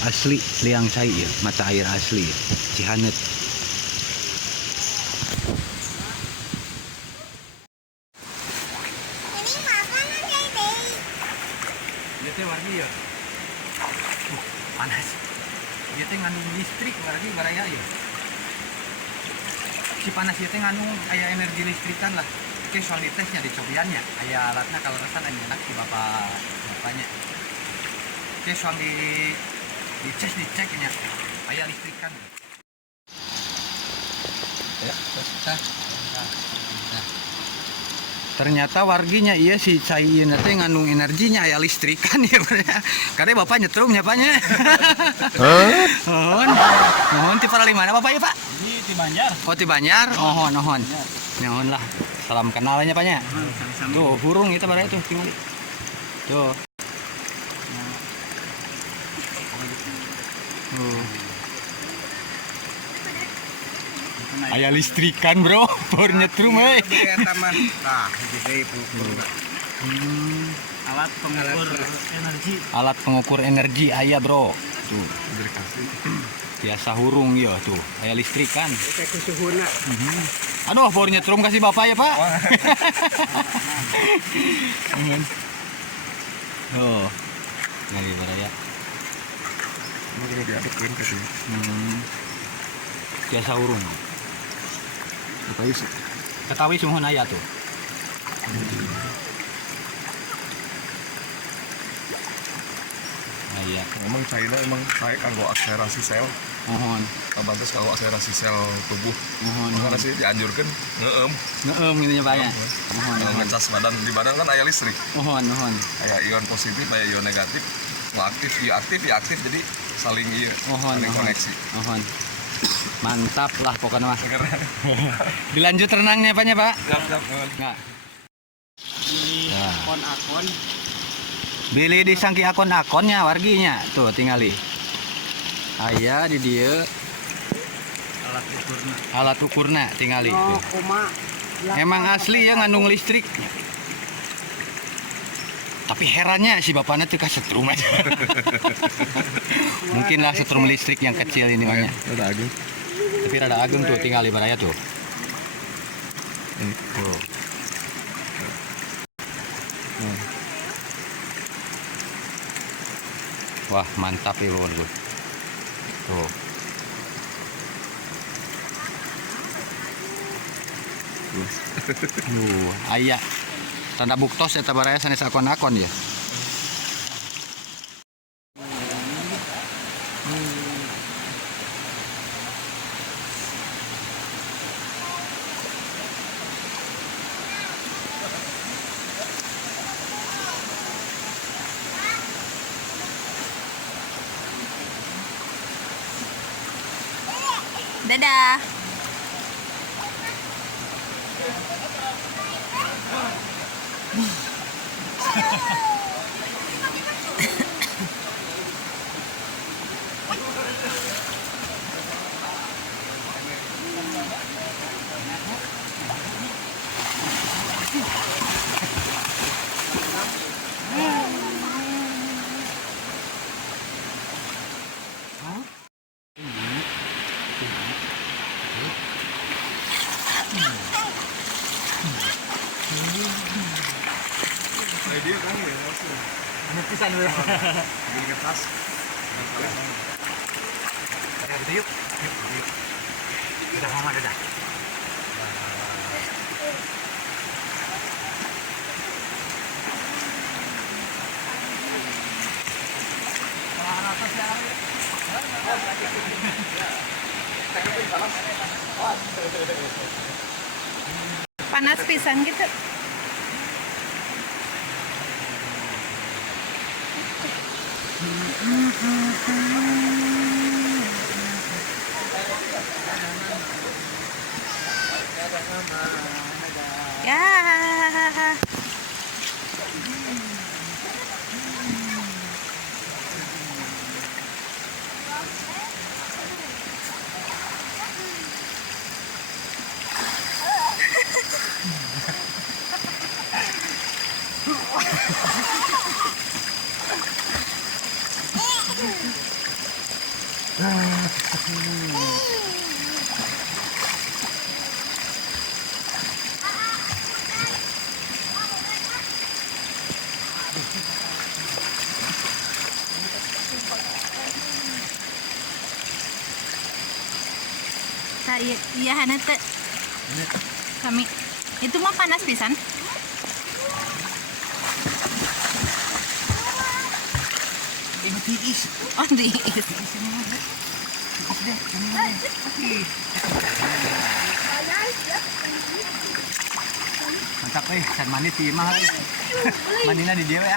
asli liang cai ya, mata air asli ya. Cihanet. Dia teh wargi ya. Panas. Dia teh ngandung listrik wargi baraya ya. Si panas dia teh ngandung aya energi listrikan lah. Oke, soal ditesnya di cobiannya. Aya alatnya kalau resan enak si bapaknya. Oke, soal diceknya. Aya listrikan. Ya, ternyata warginya iya si cai ieu teh ngandung energinya aya listrikan ya. Karena bapak nyetrumnya paknya. Mohon ti para mana bapak ya pak? Ini di Banjar. Oh ti Banjar. Mohon. Mohon lah. Salam kenalnya paknya. Tuh burung itu baraya tuh tinggal. Tuh. Aya listrikan bro, baru nyetrum Nah, alat pengukur energi. Alat pengukur energi aya bro. Tuh. Biasa hurung ya tuh, aya listrikan. Aduh, baru nyetrum kasih bapak ya pak. Oh, lagi baraya. Biasa hurung. Ketawi sumuhun aya tuh. Aya. Memang China emang saya kanggo akselerasi sel. Mohon. Bantes kanggo akselerasi sel tubuh. Mohon. Makanya sih dianjurkan ngeem. Ngeem ini pak ya. Mohon. Ngecas badan, di badan kan aya listrik. Mohon. Aya ion positif, aya ion negatif. Mau aktif, iya aktif, jadi saling saling koneksi. Mohon. Mantap lah pokoknya mah. Dilanjut renangnya apanya pak? Siap. Nggak. Ini akun-akun. Bili disangki akun-akunnya warginya tuh tinggali. Aya di dia alat ukurna tinggali tuh. Emang asli ya ngandung listrik. Tapi herannya si bapaknya tuh kasih setrum aja. Mungkin lah setrum listrik yang kecil ini banyak. Ada agung. Tapi rada agung tuh tinggal di baraya tuh. Tuh. Wah mantap ya bro. Tuh. Aya tanda buktos eta baraya sanes akon-akon ya. Dadah. Dia kan ya langsung. Pisan we. Di kertas. Yuk. Udah mama dadah. Panas pisan gitu. Ya. Iya, iya Hanete. Kami itu mah panas pisan. Ini tiis. Oh, diis. Mantap euy, can mandi ti mah. Mandina di dieu ya.